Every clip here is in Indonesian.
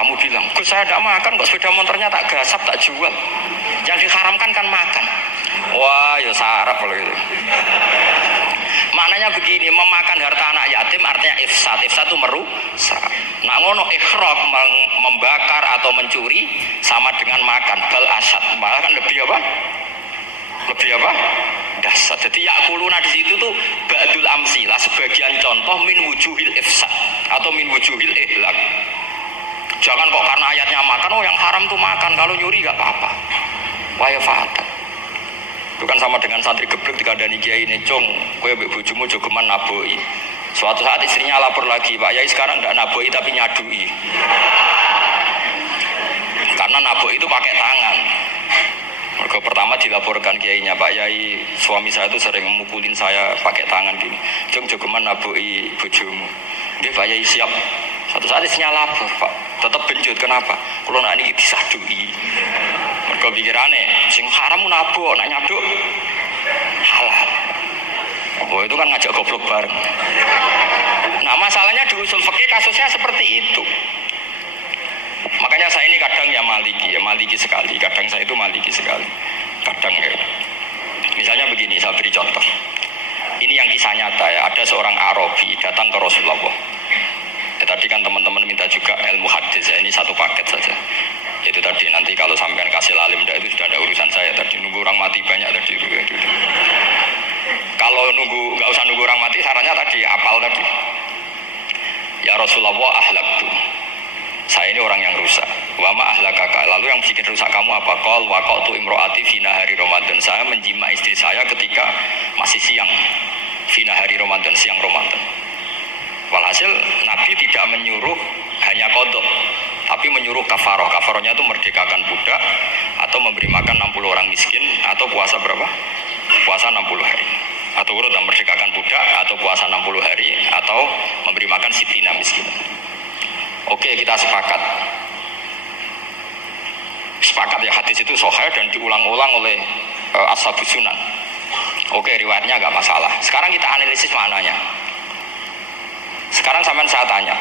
Kamu bilang, Gus saya tidak makan kok, sepeda motornya tak gasap, tak jual. Yang diharamkan kan makan. Wah, ya sarap kalau gitu. Maknanya begini, memakan harta anak yatim artinya ifsad. Ifsad itu merusak. Nah ngono ikhraq membakar atau mencuri sama dengan makan. Bal asad, malah kan lebih apa? Lebih apa? Dasar. Jadi yakuluna di situ tuh ba'dul amsilah, sebagian contoh min wujuhil ifsad atau min wujuhil ihlak. Jangan kok karena ayatnya makan, oh yang haram tuh makan, kalau nyuri gak apa-apa. Wah ya fata. Itu kan sama dengan santri geblek dikandani kiai ini, cung, kowe mbek bojomu jogeman naboi. Suatu saat istrinya lapor lagi, Pak Yai sekarang ndak naboi tapi nyadui. Karena naboi itu pakai tangan. Mereka pertama dilaporkan kiainya, Pak Yai suami saya itu sering memukulin saya pakai tangan gini. Cung jogeman naboi bojomu. Dia Pak Yai siap. Satu saat istrinya lapor, Pak, tetap benjut, kenapa? Kalau nak ini disadui. Mereka pikirannya, sing haram nabok, nak nyaduk halal. Oh itu kan ngajak goblok bareng. Nah masalahnya di usul fikih kasusnya seperti itu. Makanya saya ini kadang ya maliki sekali. Kadang saya itu maliki sekali. Kadang ya. Misalnya begini, saya beri contoh. Ini yang kisah nyata ya. Ada seorang Arabi datang ke Rasulullah. Ya, tadi kan teman-teman minta juga ilmu hadis ya. Ini satu paket saja. Itu tadi nanti kalau sampean kasih lalim itu sudah ada urusan saya tadi, nunggu orang mati banyak tadi itu. Kalau nggak usah nunggu orang mati, sarannya tadi apal tadi. Ya Rasulullah ahlaktu. Saya ini orang yang rusak. Wa ma ahlakaka. Lalu yang bikin rusak kamu apa? Qol waqatu imroati fi nahari Ramadan. Saya menjima istri saya ketika masih siang. Fi nahari Ramadan, siang Ramadan. Walhasil Nabi tidak menyuruh hanya qadha, tapi menyuruh kafaroh. Kafarohnya itu merdekakan budak atau memberi makan 60 orang miskin atau puasa berapa? Puasa 60 hari. Atau urut merdekakan budak atau puasa 60 hari atau memberi makan sitina miskin. Oke, kita sepakat. Sepakat ya, hadis itu sahih dan diulang-ulang oleh Ashabus Sunan. Oke, riwayatnya enggak masalah. Sekarang kita analisis maknanya. Sekarang sampean saya tanya.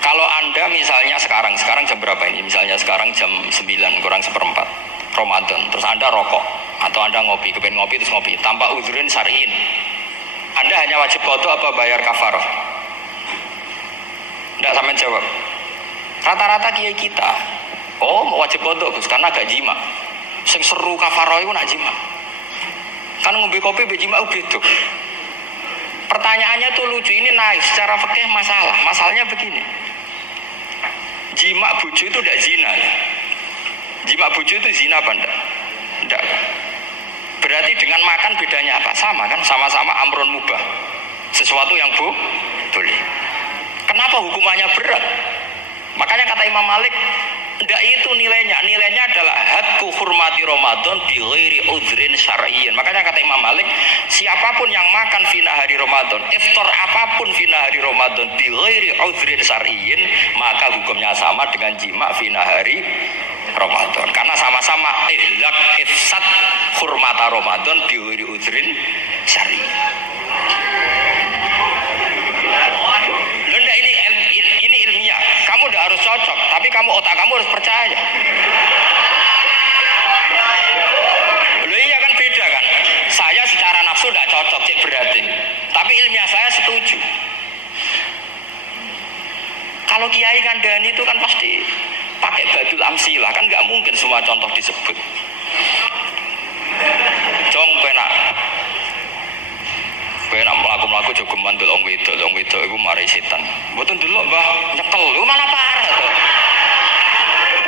Kalau Anda misalnya sekarang jam berapa ini? Misalnya sekarang jam 9 kurang seperempat Ramadan, terus Anda rokok atau Anda ngopi, kepengen ngopi terus ngopi tanpa uzurin syar'in. Anda hanya wajib qadha apa bayar kafarah? Tidak sampean jawab. Rata-rata kiai kita, oh wajib qadha Gus karena gak jima. Sing seru kafarah itu nak jima. Kan ngombe kopi be jima beda. Pertanyaannya tuh lucu, ini naik secara fikih masalah. Masalahnya begini. Jima bojo itu tidak zina ya? Jima bojo itu zina apa enggak? Enggak. Berarti dengan makan bedanya apa? Sama kan? Sama-sama amrun mubah. Sesuatu yang boleh. Kenapa hukumannya berat? Makanya kata Imam Malik, enggak itu nilainya. Nilainya adalah hadku hurmati Ramadan bi ghairi udhrin syar'iyyin. Makanya kata Imam Malik, siapapun yang makan fina hari Ramadan, iftar apapun fina hari Ramadan bi ghairi udhrin syar'iyyin, maka hukumnya sama dengan jima fina hari Ramadan. Karena sama-sama ihlak ifsad hurmata Ramadan bi ghairi udhrin syar'iyyin. Ini ilmiah. Kamu tidak harus cocok, tapi otak kamu harus percaya. Loh iya kan beda kan. Saya secara nafsu tidak cocok, cek berarti. Tapi ilmiah saya setuju. Kalau kiai kandani itu kan pasti pakai badul amsilah, kan nggak mungkin semua contoh disebut. Jong penak mlaku-mlaku jogeman delok wedok iku mari setan. Mboten delok Mbah, nyekel. Lu malah parah to.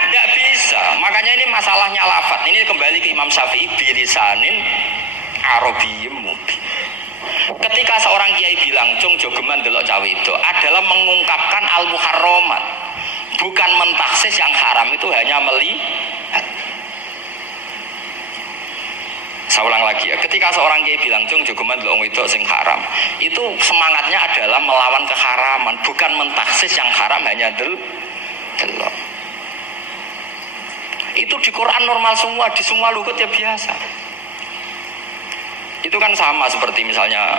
Enggak bisa. Makanya ini masalahnya lafaz. Ini kembali ke Imam Syafi'i bilisanin arabiyyim mubin. Ketika seorang kiai bilang cung jogeman delok cawe itu adalah mengungkapkan al-muharramat. Bukan mentaksis yang haram itu hanya melihat. Saya ulang lagi ya, ketika seorang kiai bilang cung jogeman delok wedok sing haram, itu semangatnya adalah melawan keharaman, bukan mentaksis yang haram hanya delok. Itu di Quran normal semua, di semua lugat ya biasa. Itu kan sama seperti misalnya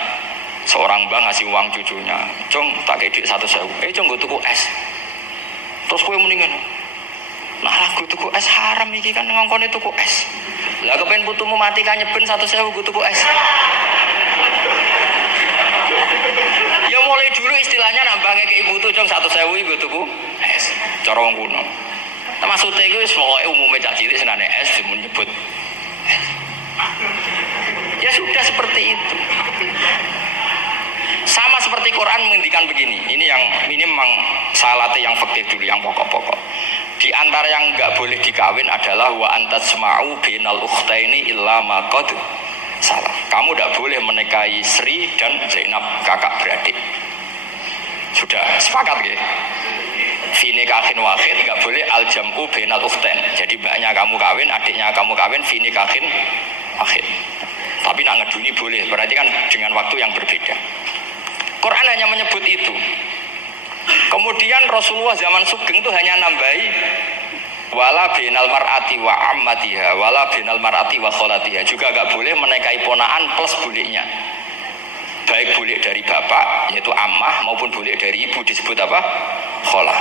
seorang bang ngasih uang cucunya, cung tak kayak duit 100.000, cung gue tuku es. Terus kowe mendingan. Nah, aku tuku es haram iki kan ngongkone tuku es. Lah kepen putumu mati kan nyeben 1.000 gue tuku es. Ya mulai dulu istilahnya nambahnya ke ibu tuh cung 1.000 gue tuku es. Cara wong kuno. Nah, maksudnya itu pokoke umume cah cilik senane es menyebut. Ya sudah seperti itu. Sama seperti Quran menghentikan begini. Ini memang salate yang fikih dulu, yang pokok-pokok. Di antara yang enggak boleh dikawin adalah wa antasma'u bainal ukhtaini illa ma qad salah. Kamu enggak boleh menikahi Sri dan Zainab, kakak beradik. Sudah sepakat nggih? Fi nikahin wahid enggak boleh al jam'u bainal ukhtain. Jadi mbaknya kamu kawin, adiknya kamu kawin fi nikahin wahid. Tapi nak ngeduni boleh, berarti kan dengan waktu yang berbeda. Quran hanya menyebut itu. Kemudian Rasulullah zaman Sugeng itu hanya nambahi wala binal mar'ati wa ammatiha wala binal mar'ati wa kholatiha. Juga gak boleh menikahi ponaan plus buliknya. Baik bulik dari bapak yaitu ammah maupun bulik dari ibu disebut apa? Kholah.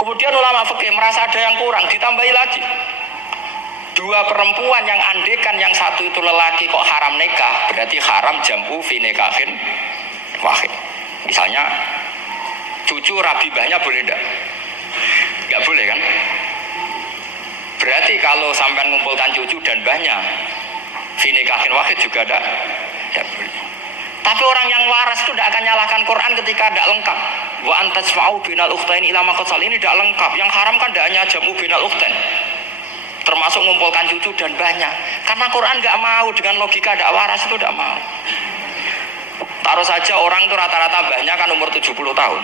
Kemudian ulama fikih merasa ada yang kurang, ditambahi lagi. Dua perempuan yang andekan yang satu itu lelaki kok haram nikah, berarti haram jam'u fi nikahin wahid. Misalnya cucu Rabibahnya boleh enggak? Enggak boleh kan? Berarti kalau sampai mengumpulkan cucu dan mbahnya fi nikahin wahid juga enggak boleh. Tapi orang yang waras itu tidak akan nyalahkan Quran ketika tidak lengkap. Wa antasma'u binal ukhtain ila ma qad sal, ini tidak lengkap. Yang haram kan tidak hanya jamu binal ukhtain, termasuk mengumpulkan cucu dan mbahnya. Karena Quran enggak mau dengan logika tidak waras itu tidak mau. Taruh saja orang itu rata-rata mbahnya kan umur 70 tahun.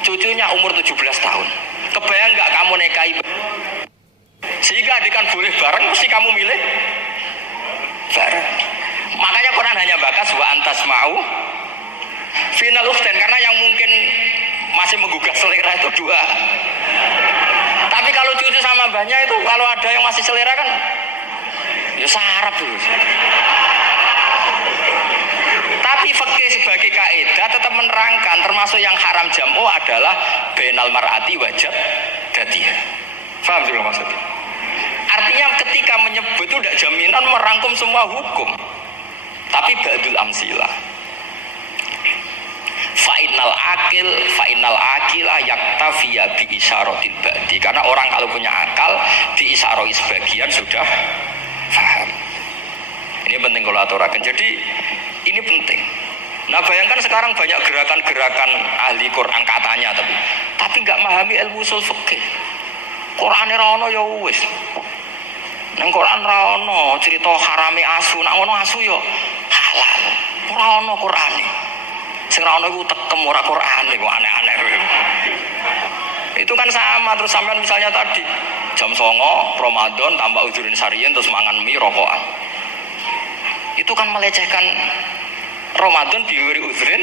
Cucunya umur 17 tahun. Kebayang nggak kamu nikahi? Sehingga adik kan boleh bareng, mesti kamu milih bareng. Makanya Quran hanya bakas wa antasma'u final ukhtain, karena yang mungkin masih menggugah selera itu dua. Tapi kalau cucu sama mbahnya itu, kalau ada yang masih selera kan ya sarap dulu. Tapi fikih sebagai kaidah tetap menerangkan termasuk yang haram jam'u adalah bainal mar'ati wajib dadiha. Paham sih maksudnya? Artinya ketika menyebut itu tidak jaminan merangkum semua hukum, tapi ba'dul amsilah. Fa'inal akila yaktafiya bi isyaratil ba'di. Karena orang kalau punya akal di isyaroi sebagian sudah paham. Ini penting kalau aturakan. Jadi ini penting. Nah bayangkan sekarang banyak gerakan-gerakan ahli Quran katanya, tapi nggak memahami ilmu usul fikih. Quran ra ono ya wis. Nang Quran ra ono cerita harame asu, nak ngono asu ya halal. Ora ono Qurane. Sing ra ono iku tekem ora Qurane kok aneh-aneh. Itu kan sama terus sampean misalnya tadi jam 09.00 Ramadan tambah ujurin sarian terus mangan mie rokokan. Itu kan melecehkan Ramadan biwiri uzrin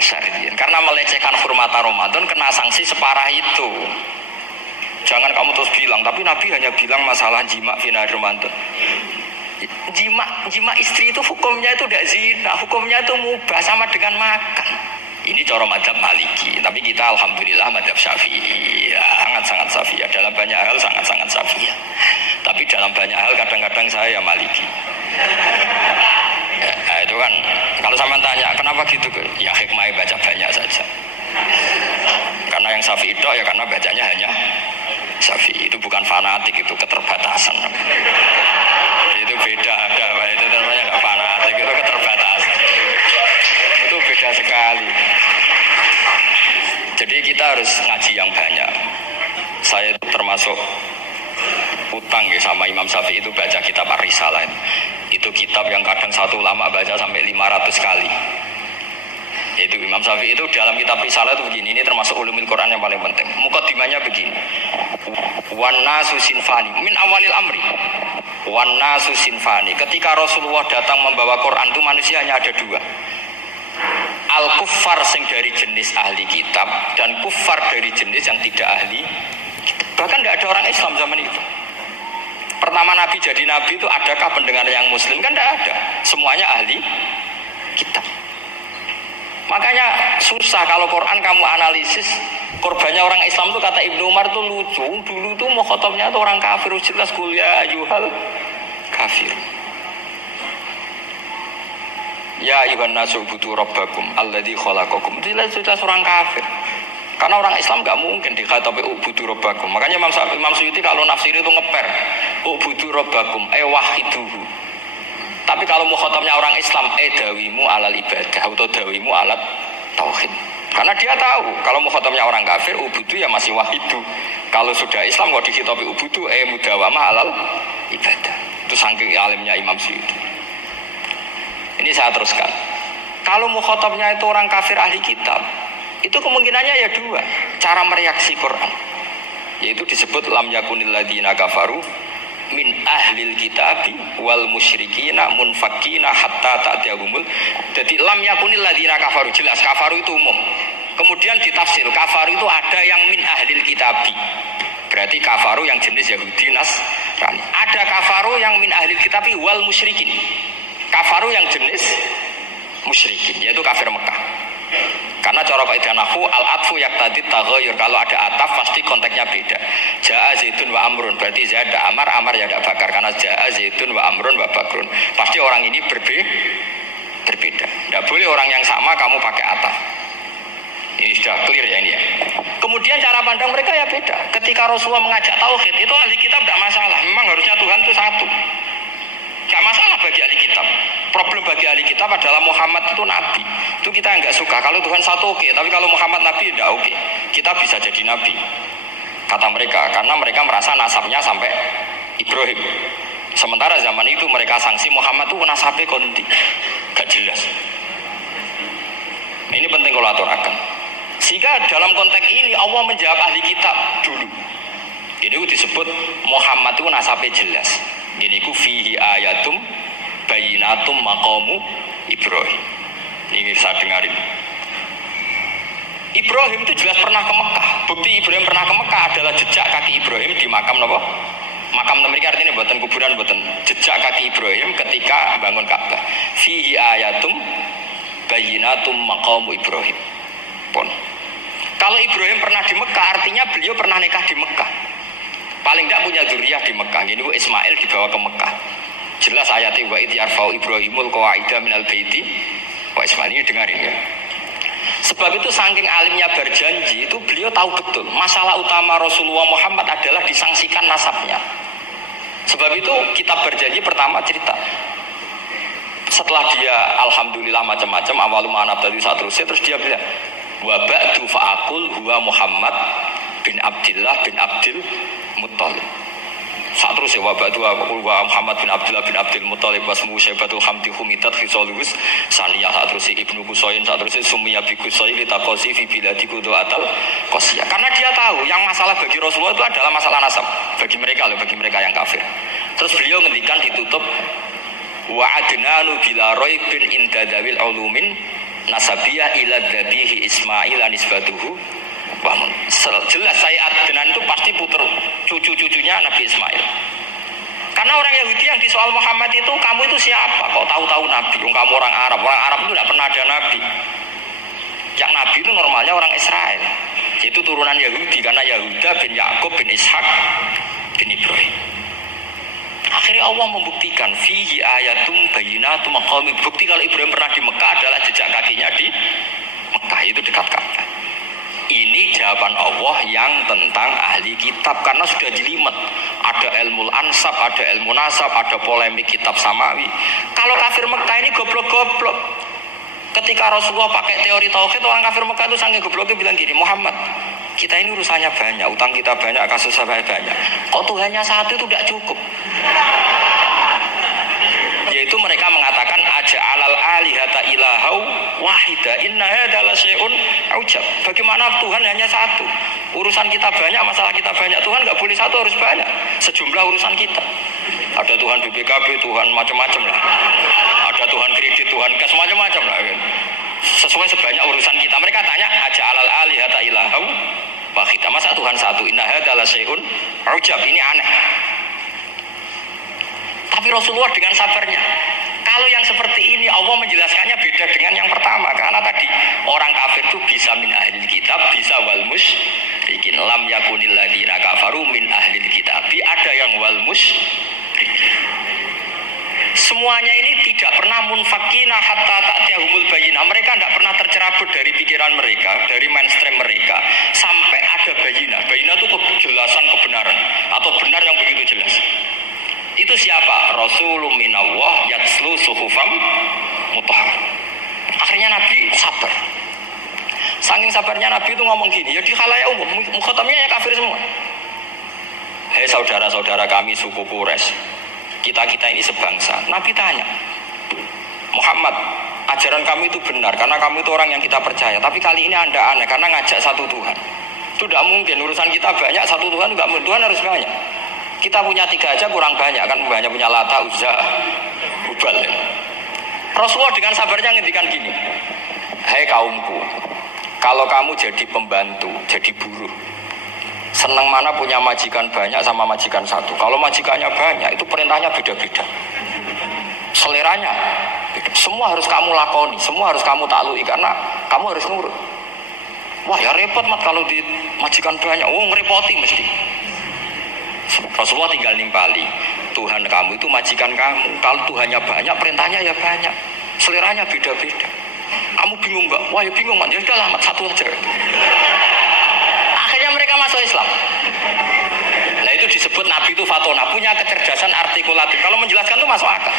syariyin. Karena melecehkan hurmata Ramadan kena sanksi separah itu. Jangan kamu terus bilang, tapi Nabi hanya bilang masalah jima fina Ramadan. Jima istri itu hukumnya itu tidak zina, hukumnya itu mubah sama dengan makan. Ini cara mazhab Maliki, tapi kita alhamdulillah mazhab Syafi'i. Ya, sangat-sangat Syafi'i. Dalam banyak hal sangat-sangat Syafi'i. Tapi dalam banyak hal kadang-kadang saya Maliki. Ya, itu kan kalau sampean tanya kenapa gitu, ya hikmahnya baca banyak saja. Karena yang Syafi'i itu ya karena bacanya hanya Syafi'i, itu bukan fanatik, itu keterbatasan. Itu beda, itu namanya nggak fanatik, itu keterbatasan. Itu beda sekali. Jadi kita harus ngaji yang banyak. Saya itu termasuk utang ya sama Imam Syafi'i itu baca kitab Ar-Risalah. Itu kitab yang kadang satu ulama baca sampai 500 kali. Yaitu Imam Syafi'i itu dalam kitab Risalah itu begini, ini termasuk ulumul Quran yang paling penting. Mukadimahnya begini. Wan nasu sinfani min awalil amri. Wan nasu sinfani. Ketika Rasulullah datang membawa Quran itu manusia hanya ada dua. Al-kuffar sing dari jenis ahli kitab dan kuffar dari jenis yang tidak ahli kitab. Bahkan tidak ada orang Islam zaman itu. Pertama Nabi jadi Nabi itu adakah pendengar yang Muslim? Kan tidak ada. Semuanya ahli kitab. Makanya susah kalau Quran kamu analisis Korbannya orang Islam tuh kata Ibnu Umar tuh lucu. Dulu tuh mukhatabnya tuh orang kafir, jelas kuliah ayuhal kafir. Ya ayuhan nasu butuh rabbakum alladzi khalaqakum. Jelas orang kafir. Karena orang Islam nggak mungkin dikhatabi ubudu rabbakum. Makanya Imam Suyuti kalau nafsiri itu ngeper ubudu rabbakum wahiduhu. Tapi kalau mukhatabnya orang Islam dawimu alal ibadah atau dawimu alat tauhid. Karena dia tahu kalau mukhatabnya orang kafir ubudu ya masih wahidu. Kalau sudah Islam kok dikhitabi ubudu mudawamah alal ibadah. Itu saking alimnya Imam Suyuti. Ini saya teruskan. Kalau mukhatabnya itu orang kafir ahli kitab, itu kemungkinannya ya dua cara mereaksi Quran, yaitu disebut lam yakunil ladzina kafaru min ahlil kitabi wal musyrikina munfakina hatta ta'tiyahumul. Jadi lam yakunil ladzina kafaru, jelas kafaru itu umum. Kemudian ditafsir kafaru itu ada yang min ahlil kitabi, berarti kafaru yang jenis Yahudi Nasrani. Ada kafaru yang min ahlil kitabi wal musyrikin, kafaru yang jenis musyrikin, yaitu kafir Mekah. Karena cara kaidah nahwu al-atfu yaqtadi taghayyur, kalau ada ataf pasti konteksnya beda. Jaa Zaidun wa Amrun, berarti Zaid ada Amar, Amar ya ada Bakar. Karena jaa Zaidun wa Amrun wa Bakrun, pasti orang ini berbeda. Tidak boleh orang yang sama kamu pakai ataf. Ini sudah clear ya ini ya. Kemudian cara pandang mereka ya beda. Ketika Rasulullah mengajak tauhid, itu ahli kitab tidak masalah. Memang harusnya Tuhan itu satu. Gak masalah bagi ahli kitab. Problem bagi ahli kitab adalah Muhammad itu nabi. Itu kita nggak suka. Kalau Tuhan satu oke, tapi kalau Muhammad nabi tidak oke. Kita bisa jadi nabi, kata mereka, karena mereka merasa nasabnya sampai Ibrahim. Sementara zaman itu mereka sanksi Muhammad itu nasabnya konti, gak jelas. Ini penting kalau aturakan. Sehingga dalam konteks ini Allah menjawab ahli kitab dulu. Jadi itu disebut Muhammad itu nasabnya jelas. Jadi ku fihi ayatum bayinatum maqamu Ibrahim. Ini saya dengarin. Ibrahim itu jelas pernah ke Mekah. Bukti Ibrahim pernah ke Mekah adalah jejak kaki Ibrahim di makam apa? Makam mereka artinya buatan kuburan, buatan jejak kaki Ibrahim ketika bangun Ka'bah. Fihi ayatum bayinatum maqamu Ibrahim. Pun. Kalau Ibrahim pernah di Mekah, artinya beliau pernah nikah di Mekah. Paling tidak punya dzurriyyah di Mekah. Jadi Ismail dibawa ke Mekah. Jelas ayatnya wa idh yarfa'u Ibrahimul qawaida minal baiti wa Ismail. Ini dengarin ya. Sebab itu saking alimnya berjanji itu beliau tahu betul masalah utama Rasulullah Muhammad adalah disangsikan nasabnya. Sebab itu kitab berjanji pertama cerita. Setelah dia alhamdulillah macam-macam awalu ma'anab tadi saat terus dia bilang wa ba'du fa'akul huwa Muhammad bin Abdillah bin Abdil Muttalib. Saat terus ya wa ba'du wa Muhammad bin Abdullah bin Abdil Muttalib wasmu syaibatul hamdi humitat khisalus saniyah. Saat terus Ibnu Qusayn, saat terus Sumiyya bi Qusayn litaqasi fi biladi qudu'atal qasiyah. Karena dia tahu yang masalah bagi Rasulullah itu adalah masalah nasab bagi mereka loh, bagi mereka yang kafir. Terus beliau ngendikan ditutup wa adnanu bila raibin inda dawil ulumin nasabiyah ila dhabihi Ismail anisbatuhu. Jelas saya Adnan itu pasti puter cucu-cucunya Nabi Ismail. Karena orang Yahudi yang di soal Muhammad itu, kamu itu siapa? Kok tahu-tahu Nabi? Kamu orang Arab. Orang Arab itu tidak pernah ada Nabi. Yang Nabi itu normalnya orang Israel. Itu turunan Yahudi karena Yahuda bin Yakub bin Ishak bin Ibrahim. Akhirnya Allah membuktikan fihi ayatum bayinatum maqami. Bukti kalau Ibrahim pernah di Mekah adalah jejak kakinya di Mekah, itu dekat Ka'bah. Ini jawaban Allah yang tentang ahli kitab, karena sudah jelimet. Ada ilmu ansab, ada ilmu nasab, ada polemik kitab samawi. Kalau kafir Mekah ini goblok-goblok. Ketika Rasulullah pakai teori tauhid, orang kafir Mekah itu sangat gobloknya bilang gini, Muhammad, kita ini urusannya banyak, utang kita banyak, kasus saya banyak. Kok Tuhannya satu itu tidak cukup? Yaitu mereka mengatakan aja'alal alihata ilahau wahida inna hadza la syai'un ujab. Bagaimana Tuhan hanya satu? Urusan kita banyak, masalah kita banyak. Tuhan enggak boleh satu, harus banyak. Sejumlah urusan kita. Ada Tuhan BPKB, Tuhan macam-macam lah. Ada Tuhan kredit, Tuhan kas macam-macam lah. Sesuai sebanyak urusan kita. Mereka tanya aja'alal alihata ilahau wahida. Masa Tuhan satu? Inna hadza la syai'un ujab. Ini aneh. Tapi Rasulullah dengan sabarnya, Kalau yang seperti ini Allah menjelaskannya beda dengan yang pertama, karena tadi orang kafir itu bisa min ahlil kitab, bisa wal musyrikin. Lam yakunil ladzina kafaru min ahlil kitab. Ada yang wal musyrikin. Semuanya ini tidak pernah munfakina hatta ta'tiyahumul bayyinah. Mereka tidak pernah tercerabut dari pikiran mereka, dari mainstream mereka, sampai ada bayyinah. Bayyinah itu kejelasan kebenaran atau benar yang begitu jelas. Itu siapa? Rasulun minallah yatslu suhufam mutahhar. Akhirnya Nabi sabar. Saking sabarnya Nabi itu ngomong gini, ya di khalayak umum, mukhatamnya ya kafir semua. Hei saudara-saudara kami suku Quraisy, kita ini sebangsa. Nabi tanya, Muhammad, ajaran kami itu benar karena kamu itu orang yang kita percaya. Tapi kali ini Anda aneh karena ngajak satu Tuhan. Itu tidak mungkin, urusan kita banyak, satu Tuhan juga Tuhan harus banyak. Kita punya 3 aja kurang banyak kan, banyak punya Lata, Uzza, Hubal. Rasulullah dengan sabarnya ngendikan gini, hei kaumku, kalau kamu jadi pembantu, jadi buruh, senang mana punya majikan banyak sama majikan satu. Kalau majikannya banyak, itu perintahnya beda-beda, seleranya beda. Semua harus kamu lakoni, semua harus kamu taklui karena kamu harus nurut. Wah ya repot mat kalau di majikan banyak, ngerepoti mesti. Rasulullah tinggal nimpali, Tuhan kamu itu majikan kamu. Kalau Tuhannya banyak, perintahnya ya banyak, seleranya beda-beda. Kamu bingung nggak? Wah ya bingung mat, ya udah lah mat, satu aja. Akhirnya mereka masuk Islam. Nah itu disebut Nabi itu fatona, punya kecerdasan artikulatif. Kalau menjelaskan itu masuk akal.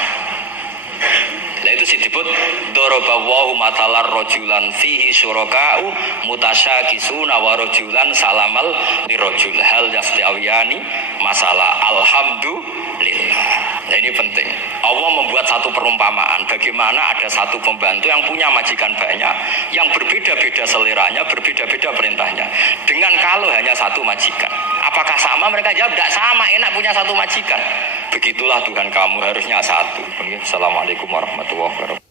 Nah itu disebut dorobawahu matalar rojulan fihi syuraka'u mutasyakisuna wa rojulan salamal lirojul hal yastiawiyani masalah alhamdulillah. Nah ini penting. Allah membuat satu perumpamaan bagaimana ada satu pembantu yang punya majikan banyak, yang berbeda-beda seleranya, berbeda-beda perintahnya. Dengan kalau hanya satu majikan, apakah sama? Mereka jawab tidak sama, enak punya satu majikan. Begitulah Tuhan kamu harusnya satu. Assalamualaikum warahmatullahi wabarakatuh.